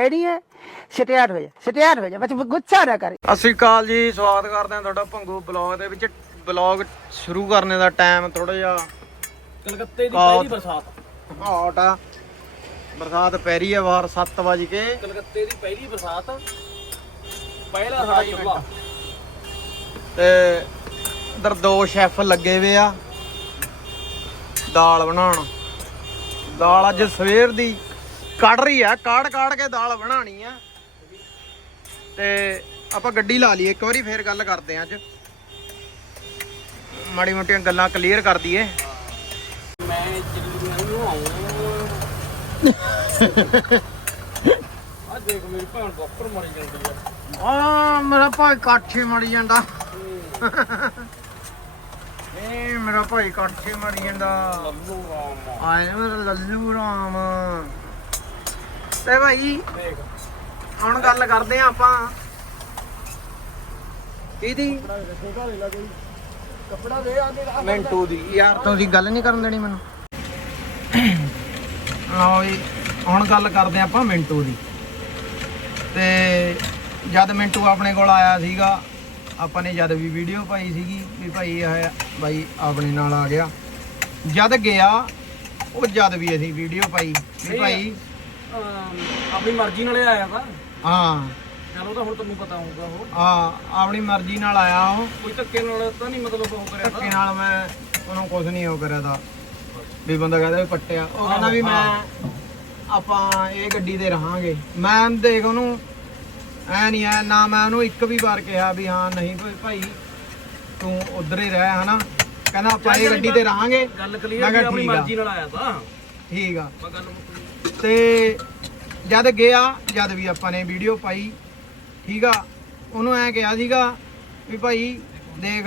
Ready ਹੈ ਸਟਿਆਰ ਹੋ ਜਾ ਸਟਿਆਰ ਹੋ ਜਾ ਬਸ ਗੁੱਸਾ ਨਾ ਕਰ। ਸਤਿ ਸ਼੍ਰੀ ਅਕਾਲ ਜੀ ਸਵਾਗਤ ਕਰਦੇ ਹਾਂ ਤੁਹਾਡਾ ਭੰਗੂ ਬਲੌਗ ਦੇ ਵਿੱਚ। ਬਲੌਗ ਸ਼ੁਰੂ ਕਰਨੇ ਦਾ ਟਾਈਮ ਥੋੜਾ ਜਿਹਾ ਕਲਕੱਤੇ ਦੀ। ਪਹਿਲੀ ਬਰਸਾਤ। ਹੌਟ ਆ। ਬਰਸਾਤ ਪੈ ਰਹੀ ਹੈ ਬਾਹਰ 7 ਵਜ ਕੇ। ਕਲਕੱਤੇ ਦੀ ਪਹਿਲੀ ਬਰਸਾਤ। ਪਹਿਲਾ ਸਾਡਾ ਚੁੱਲਾ ਤੇ ਇਧਰ ਦੋ ਸ਼ੈਫ ਲੱਗੇ ਵੇ ਆ। ਦਾਲ ਬਣਾਉਣ। ਦਾਲ ਅੱਜ ਸਵੇਰ ਦੀ। ਕੱਢ ਰਹੀ ਆ ਕਾੜ ਕਾੜ ਕੇ ਦਾਲ ਬਣਾਣੀ ਆ। ਤੇ ਆਪਾਂ ਗੱਡੀ ਲਾ ਲਈ ਇੱਕ ਵਾਰੀ ਫੇਰ ਗੱਲ ਕਰਦੇ ਆ ਅੱਜ। ਮਾੜੀ ਮੋਟੀਆਂ ਗੱਲਾਂ ਕਲੀਅਰ ਕਰ ਦਈਏ। ਮੈਂ ਆ ਦੇਖ ਮੇਰੀ ਭੈਣ ਬੱਪਰ ਮਰੀ ਜਾਂਦੀ ਆ। ਆ ਮੇਰਾ ਭਾਈ ਕਾਠੀ ਮੜੀ ਜਾਂਦਾ। ਇਹ ਮੇਰਾ ਭਾਈ ਕਾਠੀ ਮੜੀ ਜਾਂਦਾ। ਲੱਲੂ ਰਾਮ ਆਏ ਮੇਰਾ ਲੱਲੂ ਰਾਮ। ਤੇ ਭਾਈ। ਹੁਣ ਗੱਲ ਕਰਦੇ ਆ ਆਪਾਂ। ਕਿਹਦੀ? ਕੱਪੜਾ ਦੇ ਆ ਦੇ ਮਿੰਟੂ ਦੀ। ਯਾਰ ਤੁਸੀਂ ਗੱਲ ਨਹੀਂ ਕਰਨ ਦੇਣੀ ਮੈਨੂੰ। ਲਓ ਜੀ ਹੁਣ ਗੱਲ ਕਰਦੇ ਆਪਾਂ ਮਿੰਟੂ ਦੀ। ਤੇ ਜਦ ਮਿੰਟੂ ਆਪਣੇ ਕੋਲ ਆਇਆ ਸੀਗਾ ਆਪਾਂ ਨੇ ਜਦ ਵੀ ਵੀਡੀਓ ਪਾਈ ਸੀਗੀ ਵੀ ਭਾਈ ਇਹ ਬਾਈ ਆਪਣੇ ਨਾਲ ਆ ਗਿਆ। ਜਦ ਗਿਆ ਉਹ ਜਦ ਵੀ ਅਸੀਂ ਵੀਡੀਓ ਪਾਈ ਵੀ ਨਹੀਂ। ਆਪਣੀ ਮਰਜ਼ੀ ਨਾਲੇ ਆਇਆ ਵਾ। ਹਾਂ। ਚਲੋ ਤਾਂ ਹੁਣ ਤੈਨੂੰ ਪਤਾ ਹੋਊਗਾ ਉਹ। ਆ ਆਪਣੀ ਮਰਜ਼ੀ ਨਾਲ ਆਇਆ ਉਹ। ਕੋਈ ਧੱਕੇ ਨਾਲ ਤਾਂ ਨਹੀਂ ਮਤਲਬ ਉਹ ਕਰਿਆ ਧੱਕੇ ਨਾਲ ਮੈਂ ਉਹਨੂੰ ਕੁਝ ਨਹੀਂ ਉਹ ਕਰਿਆ ਦਾ ਵੀ ਬੰਦਾ ਕਹਿੰਦਾ ਵੀ ਪੱਟਿਆ। ਉਹ ਕਹਿੰਦਾ ਵੀ ਮੈਂ ਆਪਾਂ ਇਹ ਗੱਡੀ ਤੇ ਰਹਾਂਗੇ। ਮੈਂ ਦੇਖ ਉਹਨੂੰ ਐ ਨਹੀਂ ਐ ਨਾ ਮੈਂ ਉਹਨੂੰ ਇੱਕ ਵੀ ਵਾਰ ਕਿਹਾ ਵੀ ਹਾਂ ਨਹੀਂ ਭਾਈ ਤੂੰ ਉਧਰ ਹੀ ਰਹਿ ਹਨਾ। ਕਹਿੰਦਾ ਆਪਾਂ ਇਹ ਗੱਡੀ ਤੇ ਰਹਾਂਗੇ। ਗੱਲ ਮੈਂ ਕਲੀਅਰ ਕਿਹਾ ਆਪਣੀ ਠੀਕ ਆ। ਮਰਜ਼ੀ ਨਾਲ ਆਇਆ ਤਾਂ। ਠੀਕ ਆ। ਮੈਂ ਗੱਲ ਮੁੱਕ ਤੇ ਜਦ ਗਿਆ ਜਦ ਵੀ ਆਪਾਂ ਨੇ ਵੀਡੀਓ ਪਾਈ, ਠੀਕ ਆ, ਉਹਨੂੰ ਐ ਕਿਹਾ ਸੀਗਾ ਵੀ ਭਾਈ ਦੇਖ,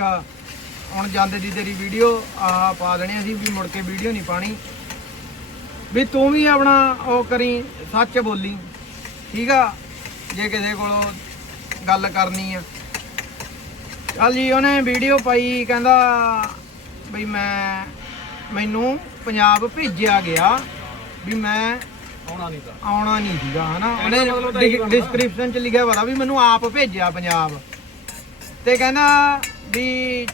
ਹੁਣ ਜਾਂਦੇ ਦੀ ਤੇਰੀ ਵੀਡੀਓ ਆ ਪਾ ਦੇਣੀ ਅਸੀਂ ਵੀ ਮੁੜ ਕੇ ਵੀਡੀਓ ਨਹੀਂ ਪਾਣੀ। ਵੀ ਤੂੰ ਵੀ ਆਪਣਾ ਉਹ ਕਰੀ, ਸੱਚ ਬੋਲੀ, ਠੀਕ ਆ, ਜੇ ਕਿਸੇ ਕੋਲੋਂ ਗੱਲ ਕਰਨੀ ਆ। ਚੱਲ ਜੀ, ਉਹਨੇ ਵੀਡੀਓ ਪਾਈ, ਕਹਿੰਦਾ ਬਈ ਮੈਂ, ਮੈਨੂੰ ਪੰਜਾਬ ਭੇਜਿਆ ਗਿਆ, ਵੀ ਮੈਂ ਆਉਣਾ ਨਹੀਂ ਤਾਂ ਆਉਣਾ ਨਹੀਂ ਸੀਗਾ ਹਨਾ? ਉਹਨੇ। ਡਿਸਕ੍ਰਿਪਸ਼ਨ ਚ ਲਿਖਿਆ ਹੋਇਆ ਵੀ ਮੈਨੂੰ ਆਪ ਭੇਜਿਆ ਪੰਜਾਬ। ਤੇ ਕਹਿੰਦਾ ਵੀ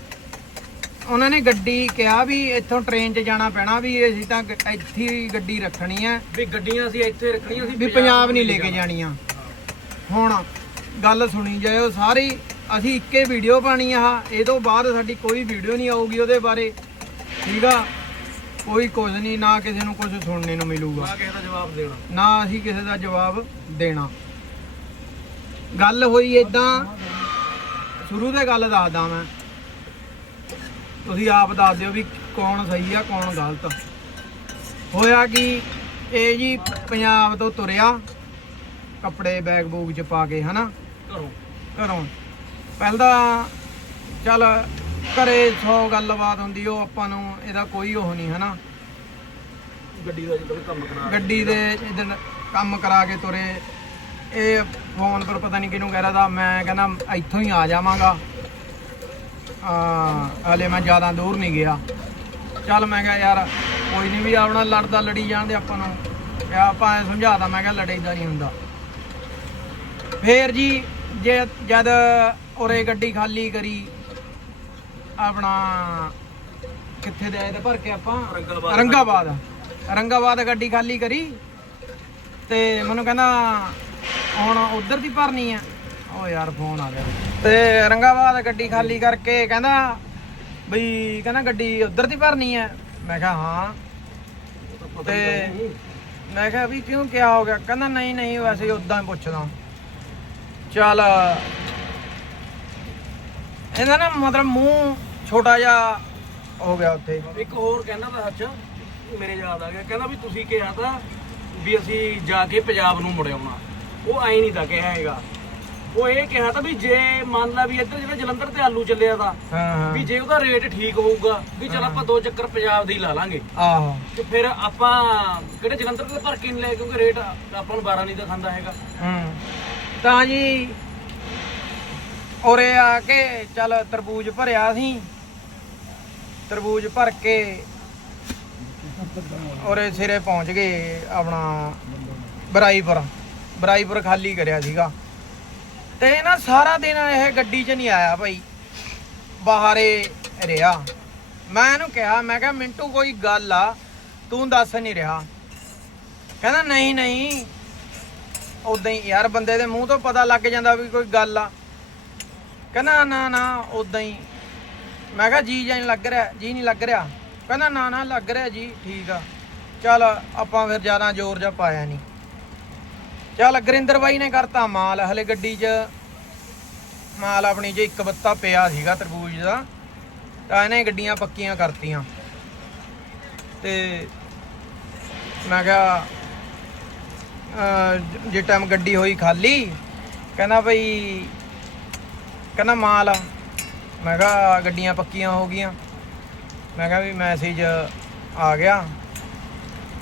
ਉਹਨਾਂ ਨੇ ਗੱਡੀ ਕਿਹਾ ਵੀ ਇੱਥੋਂ ਟ੍ਰੇਨ 'ਚ ਜਾਣਾ ਪੈਣਾ ਵੀ ਅਸੀਂ ਤਾਂ ਇੱਥੇ ਹੀ ਗੱਡੀ ਰੱਖਣੀ ਹੈ ਵੀ ਗੱਡੀਆਂ ਅਸੀਂ ਇੱਥੇ ਰੱਖਣੀਆਂ ਸੀ ਵੀ ਪੰਜਾਬ ਨਹੀਂ ਲੈ ਕੇ ਜਾਣੀਆਂ। ਹੁਣ ਗੱਲ ਸੁਣੀ ਜਾਇਓ ਸਾਰੀ ਅਸੀਂ ਇੱਕੇ ਵੀਡੀਓ ਪਾਣੀ ਆ ਇਹ ਤੋਂ ਬਾਅਦ ਸਾਡੀ ਕੋਈ ਵੀਡੀਓ ਨਹੀਂ ਆਊਗੀ ਉਹਦੇ ਬਾਰੇ। ਠੀਕ ਆ? ਕੋਈ ਕੁਝ ਨਹੀਂ ਨਾ ਕਿਸੇ ਨੂੰ ਕੁਝ ਸੁਣਨੇ ਨੂੰ ਮਿਲੂਗਾ। ਨਾ ਕਿਸੇ ਦਾ ਜਵਾਬ ਦੇਣਾ। ਨਾ ਅਸੀਂ ਕਿਸੇ ਦਾ ਜਵਾਬ ਦੇਣਾ। ਗੱਲ ਹੋਈ ਇਦਾਂ ਸ਼ੁਰੂ ਤੇ ਗੱਲ ਦੱਸਦਾ ਮੈਂ। ਤੁਸੀਂ ਆਪ ਦੱਸ ਦਿਓ ਵੀ ਕੌਣ ਸਹੀ ਆ ਕੌਣ ਗਲਤ। ਹੋਇਆ ਕਿ ਇਹ ਜੀ ਪੰਜਾਬ ਤੋਂ ਤੁਰਿਆ ਕੱਪੜੇ ਬੈਗ ਬੂਗ ਚ ਪਾ ਕੇ ਹਨਾ? ਘਰੋਂ। ਘਰੋਂ। ਪਹਿਲਾਂ ਚੱਲ ਘਰੇ 100 ਗੱਲਬਾਤ ਹੁੰਦੀ ਉਹ ਆਪਾਂ ਨੂੰ ਇਹਦਾ ਕੋਈ ਉਹ ਨਹੀਂ ਹਨਾ? ਗੱਡੀ ਦਾ ਜਦੋਂ ਕੰਮ ਕਰਾ ਗੱਡੀ ਦੇ ਜਦੋਂ ਕੰਮ ਕਰਾ ਕੇ ਤੁਰੇ। ਇਹ ਫੋਨ ਪਰ ਪਤਾ ਨਹੀਂ ਕਿਹਨੂੰ ਕਹਿ ਰਿਹਾ ਦਾ ਮੈਂ ਕਹਿੰਦਾ ਇੱਥੋਂ ਹੀ ਆ ਜਾਵਾਂਗਾ। ਆ ਹਲੇ ਮੈਂ ਜ਼ਿਆਦਾ ਦੂਰ ਨਹੀਂ ਗਿਆ। ਚੱਲ ਮੈਂ ਕਿਹਾ ਯਾਰ ਕੋਈ ਨਹੀਂ ਵੀ ਆਪਣਾ ਲੜਦਾ ਲੜੀ ਜਾਂਦੇ ਆਪਾਂ ਨੂੰ। ਕਿਹਾ ਆਪਾਂ ਐਂ ਸਮਝਾਤਾ ਮੈਂ ਕਿਹਾ ਲੜੀਦਾ ਨਹੀਂ ਹੁੰਦਾ। ਫੇਰ ਜੀ ਜੇ ਜਦ ਉਰੇ ਗੱਡੀ ਖਾਲੀ ਕਰੀ ਆਪਣਾ ਕਿੱਥੇ ਦੇ ਤੇ ਭਰ ਕੇ ਆਪਾਂ? ਰੰਗਾਬਾਦ। ਰੰਗਾਬਾਦ ਗੱਡੀ ਖਾਲੀ ਕਰੀ ਤੇ ਮੈਨੂੰ ਕਹਿੰਦਾ ਹੁਣ ਉਧਰ ਦੀ ਭਰਨੀ ਆ। ਓ ਯਾਰ ਫੋਨ ਆ ਗਿਆ। ਤੇ ਰੰਗਾਬਾਦ ਗੱਡੀ ਖਾਲੀ ਕਰਕੇ ਕਹਿੰਦਾ ਬਈ ਕਹਿੰਦਾ ਗੱਡੀ ਉਧਰ ਦੀ ਭਰਨੀ ਆ। ਮੈਂ ਕਿਹਾ ਹਾਂ। ਤੇ ਮੈਂ ਕਿਹਾ ਵੀ ਕਿਉਂ ਕਿਆ ਹੋ ਗਿਆ? ਕਹਿੰਦਾ ਨਹੀਂ ਨਹੀਂ ਵੈਸੇ ਉਦਾਂ ਹੀ ਪੁੱਛਦਾ। ਚੱਲ। ਇਹਦਾ ਨਾ ਮਤਲਬ ਮੂੰਹ ਛੋਟਾ ਜਿਹਾ ਹੋ ਗਿਆ ਉੱਥੇ ਇੱਕ ਹੋਰ ਕਹਿੰਦਾ ਤਾਂ ਸੱਚ ਮੇਰੇ ਯਾਦ ਆ ਗਿਆ। ਕਹਿੰਦਾ ਵੀ ਤੁਸੀਂ ਕਿਹਾ ਤਾਂ ਵੀ ਅਸੀਂ ਜਾ ਕੇ ਪੰਜਾਬ ਨੂੰ ਮੁੜ ਆਉਣਾ। ਉਹ ਐਂ ਨਹੀਂ ਤਾਂ ਕਿਹਾ ਹੈਗਾ। ਉਹ ਇਹ ਕਿਹਾ ਤਾਂ ਵੀ ਜੇ ਮੰਨ ਲਾ ਵੀ ਇੱਧਰ ਜਿਹੜਾ ਜਲੰਧਰ ਤੇ ਆਲੂ ਚੱਲਿਆ ਤਾਂ ਹਾਂ ਵੀ ਜੇ ਉਹਦਾ ਰੇਟ ਠੀਕ ਹੋਊਗਾ ਵੀ ਚਲ ਆਪਾਂ ਦੋ ਚੱਕਰ ਪੰਜਾਬ ਦੇ ਹੀ ਲਾ ਲਾਂਗੇ। ਆਹੋ। ਤੇ ਫਿਰ ਆਪਾਂ ਕਿਹੜੇ ਜਲੰਧਰ ਤੇ ਭਰ ਕੇ ਨਹੀਂ ਲੈ ਕਿਉਂਕਿ ਰੇਟ ਆਪਾਂ ਨੂੰ 12 ਨਹੀਂ ਤਾਂ ਖਾਂਦਾ ਹੈਗਾ। ਹੂੰ। ਤਾਂ ਜੀ ਉਰੇ ਆ ਕੇ ਚੱਲ ਤਰਬੂਜ ਭਰਿਆ ਸੀ। ਤਰਬੂਜ ਭਰ ਕੇ ਉਰੇ ਸਿਰੇ ਪਹੁੰਚ ਗਏ ਆਪਣਾ ਬਰਾਈਪੁਰ। ਬਰਾਈਪੁਰ ਖਾਲੀ ਕਰਿਆ ਸੀਗਾ। ਤੇ ਨਾ ਸਾਰਾ ਦਿਨ ਇਹ ਗੱਡੀ 'ਚ ਨਹੀਂ ਆਇਆ ਭਾਈ। ਬਾਹਰੇ ਰਿਹਾ। ਮੈਂ ਇਹਨੂੰ ਕਿਹਾ, ਮੈਂ ਕਿਹਾ, ਮਿੰਟੂ, ਕੋਈ ਗੱਲ ਆ। ਤੂੰ ਦੱਸ ਨਹੀਂ ਰਿਹਾ। ਕਹਿੰਦਾ, ਨਹੀਂ ਨਹੀਂ। ਉਦਾਂ ਹੀ ਯਾਰ ਬੰਦੇ ਦੇ ਮੂੰਹ ਤੋਂ ਪਤਾ ਲੱਗ ਜਾਂਦਾ ਵੀ ਕੋਈ ਗੱਲ ਆ। ਕਹਿੰਦਾ, ਨਾ ਨਾ ਉਦਾਂ ਹੀ ਮੈਂ ਕਿਹਾ ਜੀ ਜਾਂ ਲੱਗ ਰਿਹਾ, ਜੀ ਨਹੀਂ ਲੱਗ ਰਿਹਾ। ਕਹਿੰਦਾ ਨਾ ਨਾ ਲੱਗ ਰਿਹਾ ਜੀ, ਠੀਕ ਆ। ਚੱਲ ਆਪਾਂ ਫਿਰ ਜ਼ਿਆਦਾ ਜ਼ੋਰ ਜਾ ਪਾਇਆ ਨਹੀਂ ਚੱਲ ਗਰਿੰਦਰ ਬਾਈ ਨੇ ਕਰਤਾ ਮਾਲ, ਹਲੇ ਗੱਡੀ 'ਚ ਮਾਲ ਆਪਣੀ 'ਚ ਇੱਕ ਬੱਤਾ ਪਿਆ ਸੀਗਾ ਤਰਬੂਜ ਦਾ, ਤਾਂ ਇਹਨੇ ਗੱਡੀਆਂ ਪੱਕੀਆਂ ਕਰਤੀਆਂ। ਤੇ ਮੈਂ ਕਿਹਾ, ਅਹ, ਜੇ ਟਾਈਮ ਗੱਡੀ ਹੋਈ ਖਾਲੀ, ਕਹਿੰਦਾ ਭਈ ਕਹਿੰਦਾ ਮਾਲ ਮੈਂ ਕਿਹਾ, ਗੱਡੀਆਂ ਪੱਕੀਆਂ ਹੋ ਗਈਆਂ। ਮੈਂ ਕਿਹਾ ਵੀ ਮੈਸੇਜ ਆ ਗਿਆ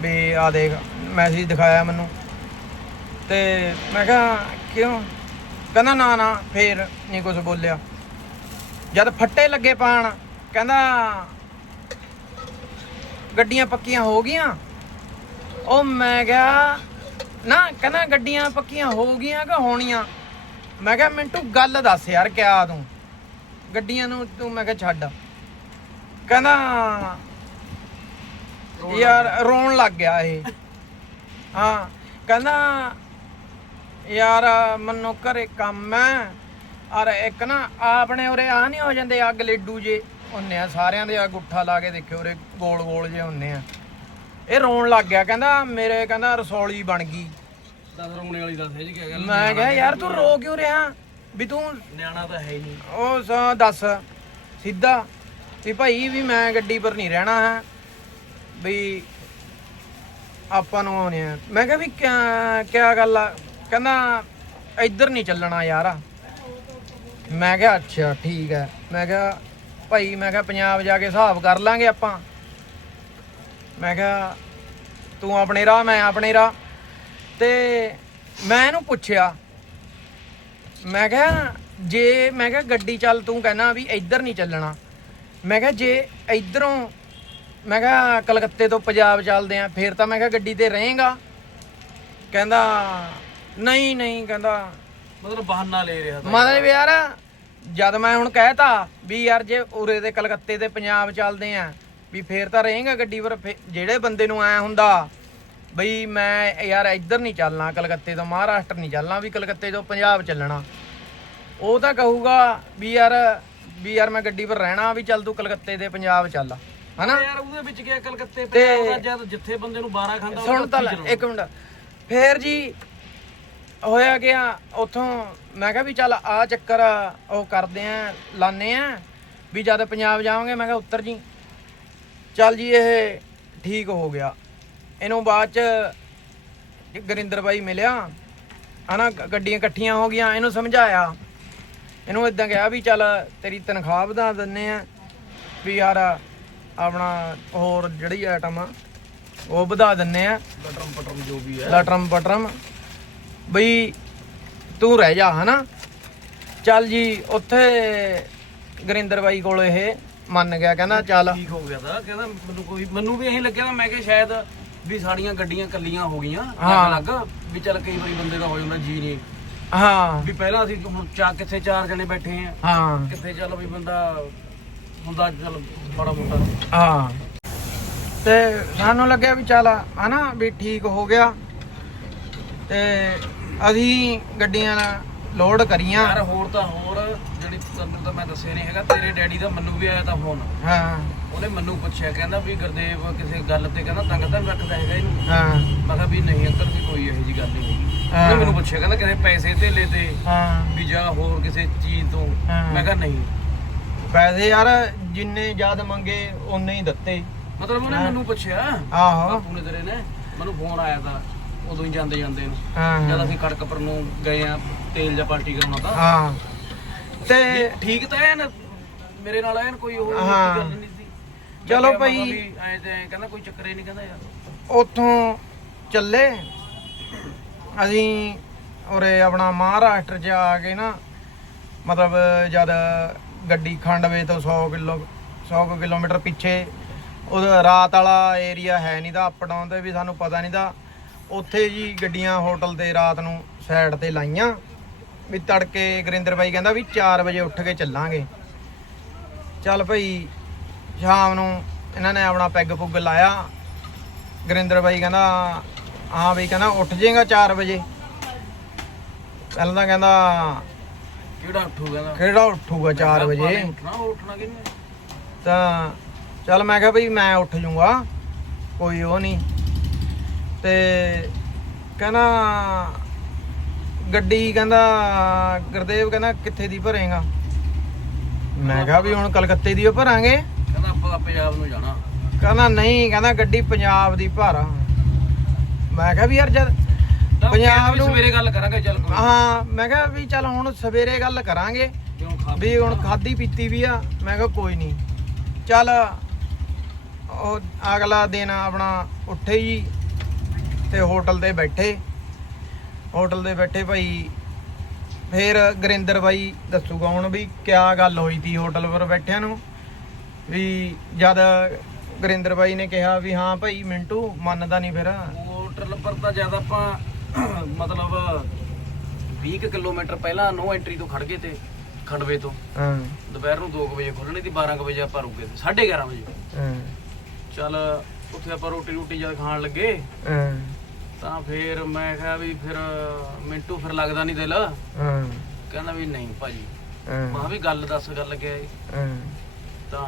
ਵੀ ਆ ਦੇਖ ਮੈਸੇਜ ਦਿਖਾਇਆ ਮੈਨੂੰ। ਤੇ ਮੈਂ ਕਿਹਾ, ਕਿਉਂ? ਕਹਿੰਦਾ, ਨਾ ਨਾ, ਫੇਰ ਨਹੀਂ ਕੁਝ ਬੋਲਿਆ। ਜਦ ਫੱਟੇ ਲੱਗੇ ਪਾਣ, ਕਹਿੰਦਾ, ਗੱਡੀਆਂ ਪੱਕੀਆਂ ਹੋ ਗਈਆਂ? ਉਹ ਮੈਂ ਕਿਹਾ, ਨਾ, ਕਹਿੰਦਾ, ਗੱਡੀਆਂ ਪੱਕੀਆਂ ਹੋ ਗਈਆਂ ਕਿ ਹੋਣੀਆਂ? ਮੈਂ ਕਿਹਾ, ਮਿੰਟੂ, ਗੱਲ ਦੱਸ ਯਾਰ, ਕਿਆ ਤੂੰ? ਗੱਡੀਆਂ ਨੂੰ ਤੂੰ ਮੈਂ ਕਿਹਾ ਛੱਡ। ਕਹਿੰਦਾ ਯਾਰ ਰੋਣ ਲੱਗ ਗਿਆ ਇਹ। ਹਾਂ ਕਹਿੰਦਾ ਯਾਰ ਮੈਨੂੰ ਘਰੇ ਕੰਮ ਹੈ ਔਰ ਇੱਕ ਨਾ ਆਪਣੇ ਉਰੇ ਆ ਨਹੀਂ ਹੋ ਜਾਂਦੇ ਅੱਗ ਲੇਡੂ ਜੇ। ਹੁੰਨੇ ਆ ਸਾਰਿਆਂ ਦੇ ਆ ਗੁੱਠਾ ਲਾ ਕੇ ਦੇਖਿਓ ਉਰੇ ਗੋਲ ਗੋਲ ਜੇ ਹੁੰਨੇ ਆ। ਇਹ ਰੋਣ ਲੱਗ ਗਿਆ ਕਹਿੰਦਾ ਮੇਰੇ ਕਹਿੰਦਾ ਰਸੌਲੀ ਬਣ ਗਈ। ਦੱਸ ਰੋਣੇ ਵਾਲੀ ਦੱਸ ਇਹ ਜੀ ਕੀ ਗੱਲ ਮੈਂ ਕਿਹਾ ਯਾਰ ਤੂੰ ਰੋ ਕਿਉਂ ਰਿਹਾ? ਵੀ ਤੂੰ ਨਿਆਣਾ ਤਾਂ ਹੈ ਹੀ ਨਹੀਂ। ਉਹ ਸ- ਦੱਸ ਸਿੱਧਾ ਵੀ ਭਾਈ ਵੀ ਮੈਂ ਗੱਡੀ ਪਰ ਨਹੀਂ ਰਹਿਣਾ ਹੈ ਵੀ ਆਪਾਂ ਨੂੰ ਆਉਣੇ ਆ। ਮੈਂ ਕਿਹਾ ਵੀ ਕਿਆ ਕਿਆ ਗੱਲ ਆ? ਕਹਿੰਦਾ ਇੱਧਰ ਨਹੀਂ ਚੱਲਣਾ ਯਾਰ। ਮੈਂ ਕਿਹਾ ਅੱਛਾ ਠੀਕ ਹੈ। ਮੈਂ ਕਿਹਾ ਭਾਈ ਮੈਂ ਕਿਹਾ ਪੰਜਾਬ ਜਾ ਕੇ ਹਿਸਾਬ ਕਰ ਲਾਂਗੇ ਆਪਾਂ। ਮੈਂ ਕਿਹਾ ਤੂੰ ਆਪਣੇ ਰਾਹ ਮੈਂ ਆਪਣੇ ਰਾਹ। ਤੇ ਮੈਂ ਇਹਨੂੰ ਪੁੱਛਿਆ ਮੈਂ ਕਿਹਾ ਜੇ ਮੈਂ ਕਿਹਾ ਗੱਡੀ ਚੱਲ ਤੂੰ ਕਹਿਣਾ ਵੀ ਇੱਧਰ ਨਹੀਂ ਚੱਲਣਾ। ਮੈਂ ਕਿਹਾ ਜੇ ਇੱਧਰੋਂ ਮੈਂ ਕਿਹਾ ਕਲਕੱਤੇ ਤੋਂ ਪੰਜਾਬ ਚੱਲਦੇ ਆ ਫੇਰ ਤਾਂ ਮੈਂ ਕਿਹਾ ਗੱਡੀ ਤੇ ਰਹੇਗਾ। ਕਹਿੰਦਾ ਨਹੀਂ ਨਹੀਂ ਕਹਿੰਦਾ। ਮਤਲਬ ਬਹਾਨਾ ਲੈ ਰਿਹਾ ਤਾਂ। ਮਤਲਬ ਯਾਰ ਜਦ ਮੈਂ ਹੁਣ ਕਹਿਤਾ ਵੀ ਯਾਰ ਜੇ ਉਰੇ ਦੇ ਕਲਕੱਤੇ ਤੇ ਪੰਜਾਬ ਚੱਲਦੇ ਆ ਵੀ ਫੇਰ ਤਾਂ ਰਹੇਗਾ ਗੱਡੀ ਪਰ ਜਿਹੜੇ ਬੰਦੇ ਨੂੰ ਆਇਆ ਹੁੰਦਾ ਬਈ ਮੈਂ ਯਾਰ ਇੱਧਰ ਨਹੀਂ ਚੱਲਣਾ ਕਲਕੱਤੇ ਤੋਂ ਮਹਾਰਾਸ਼ਟਰ ਨਹੀਂ ਚੱਲਣਾ ਵੀ ਕਲਕੱਤੇ ਤੋਂ ਪੰਜਾਬ ਚੱਲਣਾ। ਉਹ ਤਾਂ ਕਹੂਗਾ ਵੀ ਯਾਰ ਵੀ ਯਾਰ ਮੈਂ ਗੱਡੀ ਪਰ ਰਹਿਣਾ ਵੀ ਚੱਲ ਤੂੰ ਕਲਕੱਤੇ ਤੇ ਪੰਜਾਬ ਚੱਲ ਹਨਾ? ਯਾਰ ਉਹਦੇ ਵਿੱਚ ਕੀ ਕਲਕੱਤੇ ਪੰਜਾਬ ਦਾ ਜਦ ਜਿੱਥੇ ਬੰਦੇ ਨੂੰ 12 ਖਾਂਦਾ ਸੁਣ ਤਾਂ ਲੈ, ਇੱਕ ਮਿੰਟ। ਫੇਰ ਜੀ ਹੋਇਆ ਗਿਆ ਉਥੋਂ ਮੈਂ ਕਿਹਾ ਵੀ ਚੱਲ ਆ ਚੱਕਰ ਉਹ ਕਰਦੇ ਆ ਲਾਣੇ ਆ ਵੀ ਜਦ ਪੰਜਾਬ ਜਾਵਾਂਗੇ ਮੈਂ ਕਿਹਾ ਉੱਤਰ ਜੀ। ਚੱਲ ਜੀ ਇਹ ਠੀਕ ਹੋ ਗਿਆ। ਇਹਨੂੰ ਬਾਅਦ ਚ ਗੁਰਿੰਦਰ ਬਾਈ ਮਿਲਿਆ ਹਨਾ ਗੱਡੀਆਂ ਇਕੱਠੀਆਂ ਹੋ ਗਈਆਂ ਇਹਨੂੰ ਸਮਝਾਇਆ। ਇਹਨੂੰ ਇਦਾਂ ਕਿਹਾ ਵੀ ਚੱਲ ਤੇਰੀ ਤਨਖਾਹ ਵਧਾ ਦਿੰਨੇ ਆ ਵੀ ਯਾਰ ਆਪਣਾ ਹੋਰ ਜਿਹੜੀ ਆਈਟਮ ਆ ਉਹ ਵਧਾ ਦਿੰਨੇ ਆ। ਪਟਰਮ ਪਟਰਮ ਜੋ ਵੀ ਹੈ। ਲਟਰਮ ਪਟਰਮ। ਬਈ ਤੂੰ ਰਹਿ ਜਾ ਹਨਾ। ਚੱਲ ਜੀ ਉੱਥੇ ਗੁਰਿੰਦਰ ਬਾਈ ਕੋਲ ਇਹ ਮੰਨ ਗਿਆ ਕਹਿੰਦਾ ਚੱਲ ਠੀਕ ਹੋ ਗਿਆ ਤਾਂ ਕਹਿੰਦਾ ਮੈਨੂੰ ਕੋਈ ਮੈਨੂੰ ਵੀ ਇਹੀ ਲੱਗਿਆ ਮੈਂ ਕਿ ਸ਼ਾਇਦ ਵੀ ਸਾਡੀਆਂ ਗੱਡੀਆਂ ਕੱਲੀਆਂ ਹੋ ਗਈਆਂ ਹਾਂ। ਅਲੱਗ ਵੀ ਚੱਲ ਕਈ ਵਾਰੀ ਬੰਦੇ ਦਾ ਹੋ ਜਾਂਦਾ ਜੀ ਨਹੀਂ। ਹਾਂ। ਵੀ ਪਹਿਲਾਂ ਅਸੀਂ ਹੁਣ ਚਾ ਕਿੱਥੇ ਚਾਰ ਜਣੇ ਬੈਠੇ ਆ ਹਾਂ। ਕਿੱਥੇ ਚੱਲ ਵੀ ਬੰਦਾ ਹੁੰਦਾ ਚੱਲ ਬੜਾ ਮੋਟਾ। ਹਾਂ। ਤੇ ਸਾਨੂੰ ਲੱਗਿਆ ਵੀ ਚੱਲ ਹਨਾ ਵੀ ਠੀਕ ਹੋ ਗਿਆ। ਤੇ ਅਸੀਂ ਗੱਡੀਆਂ ਲੋਡ ਕਰੀਆਂ। ਯਾਰ ਹੋਰ ਤਾਂ ਹੋਰ ਜਿਹੜੀ ਤੁਹਾਨੂੰ ਤਾਂ ਮੈਂ ਦੱਸਿਆ ਨਹੀਂ ਹੈਗਾ ਤੇਰੇ ਡੈਡੀ ਦਾ ਮੈਨੂੰ ਵੀ ਆਇਆ ਤਾਂ ਫੋਨ ਹਾਂ। ਉਹਨੇ ਮੈਨੂੰ ਪੁੱਛਿਆ ਕਹਿੰਦਾ ਵੀ ਗੁਰਦੇਵ ਕਿਸੇ ਗੱਲ ਤੇ ਕਹਿੰਦਾ ਤੰਗ ਤਾਂ ਨੀ ਰੱਖਦਾ ਹੈਗਾ ਇਹਨੂੰ। ਹਾਂ। ਮੈਂ ਕਿਹਾ ਵੀ ਨਹੀਂ ਅੰਕਲ ਵੀ ਕੋਈ ਇਹੋ ਜੀ ਗੱਲ ਨਹੀਂ ਹੈਗੀ। ਹਾਂ। ਉਹਨੇ ਮੈਨੂੰ ਪੁੱਛਿਆ ਕਹਿੰਦਾ ਕਿਸੇ ਪੈਸੇ ਧੇਲੇ ਤੇ ਹਾਂ। ਵੀ ਜਾਂ ਹੋਰ ਕਿਸੇ ਚੀਜ਼ ਤੋਂ। ਹਾਂ। ਮੈਂ ਕਿਹਾ ਨਹੀਂ। ਪੈਸੇ ਯਾਰ ਜਿੰਨੇ ਜਦ ਮੰਗੇ ਉਨੇ ਹੀ ਦਿੱਤੇ। ਮਤਲਬ ਉਹਨੇ ਹਾਂ। ਮੈਨੂੰ ਪੁੱਛਿਆ। ਆਹੋ। ਬਾਪੂ ਨੇ ਤੇਰੇ ਨੇ ਮੈਨੂੰ ਫੋਨ ਆਇਆ ਤਾਂ ਉਦੋਂ ਹੀ ਜਾਂਦੇ ਜਾਂਦੇ ਨੂੰ। ਹਾਂ। ਜਦ ਅਸੀਂ ਖੜਕਪੁਰ ਨੂੰ ਗਏ ਆ ਤੇਲ ਜਾਂ ਪਾਰਟੀ ਕਰਾਉਣਾ ਤਾਂ। ਹਾਂ। ਤੇ ਠੀਕ ਤਾਂ ਐਨ ਮੇਰੇ ਨਾਲ ਐਨ ਕੋਈ ਉਹ ਹਾਂ। ਗੱਲ ਨਹੀਂ ਚਲੋ ਭਾਈ। ਐਂ ਤੇ ਐਂ ਕਹਿੰਦਾ ਕੋਈ ਚੱਕਰ ਹੀ ਨਹੀਂ ਕਹਿੰਦਾ ਯਾਰ। ਉੱਥੋਂ ਚੱਲੇ। ਅਸੀਂ ਉਰੇ ਆਪਣਾ ਮਹਾਰਾਸ਼ਟਰ ਚ ਆ ਕੇ ਨਾ ਮਤਲਬ ਜਦ ਗੱਡੀ ਖੰਡਵੇ ਤੋਂ 100 ਕਿਲੋ 100 ਕੁ ਕਿਲੋਮੀਟਰ ਪਿੱਛੇ ਉਹ ਰਾਤ ਵਾਲਾ ਏਰੀਆ ਹੈ ਨਹੀਂ ਤਾਂ ਅਪ ਡਾਊਨ ਤੇ ਵੀ ਸਾਨੂੰ ਪਤਾ ਨਹੀਂ ਤਾਂ ਉੱਥੇ ਜੀ ਗੱਡੀਆਂ ਹੋਟਲ ਤੇ ਰਾਤ ਨੂੰ ਸਾਈਡ ਤੇ ਲਾਈਆਂ। ਵੀ ਤੜਕੇ ਗੁਰਿੰਦਰ ਬਾਈ ਕਹਿੰਦਾ ਵੀ 4 ਵਜੇ ਉੱਠ ਕੇ ਚੱਲਾਂਗੇ। ਚੱਲ ਭਾਈ ਸ਼ਾਮ ਨੂੰ ਇਹਨਾਂ ਨੇ ਆਪਣਾ ਪੈਗ ਪੁੱਗ ਲਾਇਆ। ਗੁਰਿੰਦਰ ਬਾਈ ਕਹਿੰਦਾ ਹਾਂ ਬਈ ਕਹਿੰਦਾ ਉੱਠ ਜਾਏਗਾ 4 ਵਜੇ। ਪਹਿਲਾਂ ਤਾਂ ਕਹਿੰਦਾ ਕਿਹੜਾ ਉੱਠੂਗਾ ਨਾ ਕਿਹੜਾ ਉੱਠੂਗਾ 4 ਵਜੇ? ਉੱਠਣਾ ਉਹ ਉੱਠਣਾ ਕਿਹਨੇ ਤਾਂ ਚੱਲ ਮੈਂ ਕਿਹਾ ਬਈ ਮੈਂ ਉੱਠ ਜੂੰਗਾ ਕੋਈ ਉਹ ਨਹੀਂ। ਤੇ ਕਹਿੰਦਾ ਗੱਡੀ ਕਹਿੰਦਾ ਗੁਰਦੇਵ ਕਹਿੰਦਾ ਕਿੱਥੇ ਦੀ ਭਰੇਗਾ? ਮੈਂ ਕਿਹਾ ਵੀ ਹੁਣ ਕਲਕੱਤੇ ਦੀ ਓ ਭਰਾਂਗੇ। ਕਹਿੰਦਾ ਆਪਾਂ ਪੰਜਾਬ ਨੂੰ ਜਾਣਾ। ਕਹਿੰਦਾ ਨਹੀਂ ਕਹਿੰਦਾ ਗੱਡੀ ਪੰਜਾਬ ਦੀ ਭਰ ਮੈਂ ਕਿਹਾ ਵੀ ਯਾਰ ਜਦ ਪੰਜਾਬ ਨੂੰ- ਸਵੇਰੇ ਗੱਲ ਕਰਾਂਗੇ ਚੱਲ ਕੋਈ ਹਾਂ ਮੈਂ ਕਿਹਾ ਵੀ ਚੱਲ ਹੁਣ ਸਵੇਰੇ ਗੱਲ ਕਰਾਂਗੇ ਵੀ ਹੁਣ ਖਾਦੀ ਪੀਤੀ ਵੀ ਆ ਮੈਂ ਕਿਹਾ ਕੋਈ ਨਹੀਂ। ਚੱਲ ਉਹ ਅਗਲਾ ਦਿਨ ਆਪਣਾ ਉੱਠੇ ਜੀ ਤੇ ਹੋਟਲ ਤੇ ਬੈਠੇ। ਹੋਟਲ ਤੇ ਬੈਠੇ ਭਾਈ ਫੇਰ ਗੁਰਿੰਦਰ ਬਾਈ ਦੱਸੂਗਾ ਹੁਣ ਵੀ ਕਿਆ ਗੱਲ ਹੋਈ ਤੀ ਹੋਟਲ ਪਰ ਬੈਠਿਆਂ ਨੂੰ। ਵੀ ਜਦ ਗੁਰਿੰਦਰ ਬਾਈ ਨੇ ਕਿਹਾ ਵੀ ਹਾਂ ਭਾਈ ਮਿੰਟੂ ਮੰਨਦਾ ਨਹੀਂ ਫਿਰ। ਹੋਟਲ ਪਰ ਤਾਂ ਜ਼ਿਆਦਾ ਆਪਾਂ ਮਤਲਬ 20 ਕੁ ਕਿਲੋਮੀਟਰ ਪਹਿਲਾਂ ਨੋ ਐਂਟਰੀ ਤੋਂ ਖੜ ਗਏ ਤੇ ਖੰਡਵੇ ਤੋਂ। ਹਾਂ। ਦੁਪਹਿਰ ਨੂੰ 2 ਵਜੇ ਖੁੱਲਣੀ ਸੀ 12 ਕੁ ਵਜੇ ਆਪਾਂ ਰੁਕੇ ਤੇ 11:30 ਵਜੇ। ਹਾਂ। ਚੱਲ ਉੱਥੇ ਆਪਾਂ ਰੋਟੀ ਰੋਟੀ ਜਦ ਖਾਣ ਲੱਗੇ ਹਾਂ। ਤਾਂ ਫੇਰ ਮੈਂ ਕਿਹਾ ਵੀ ਫਿਰ ਮਿੰਟੂ ਫਿਰ ਲੱਗਦਾ ਨਹੀਂ ਦਿਲ। ਹਾਂ। ਕਹਿੰਦਾ ਵੀ ਨਹੀਂ ਭਾਜੀ। ਹਾਂ। ਮੈਂ ਕਿਹਾ ਵੀ ਗੱਲ ਦੱਸ ਗੱਲ ਕਿਆ ਹੈ? ਹਾਂ। ਤਾਂ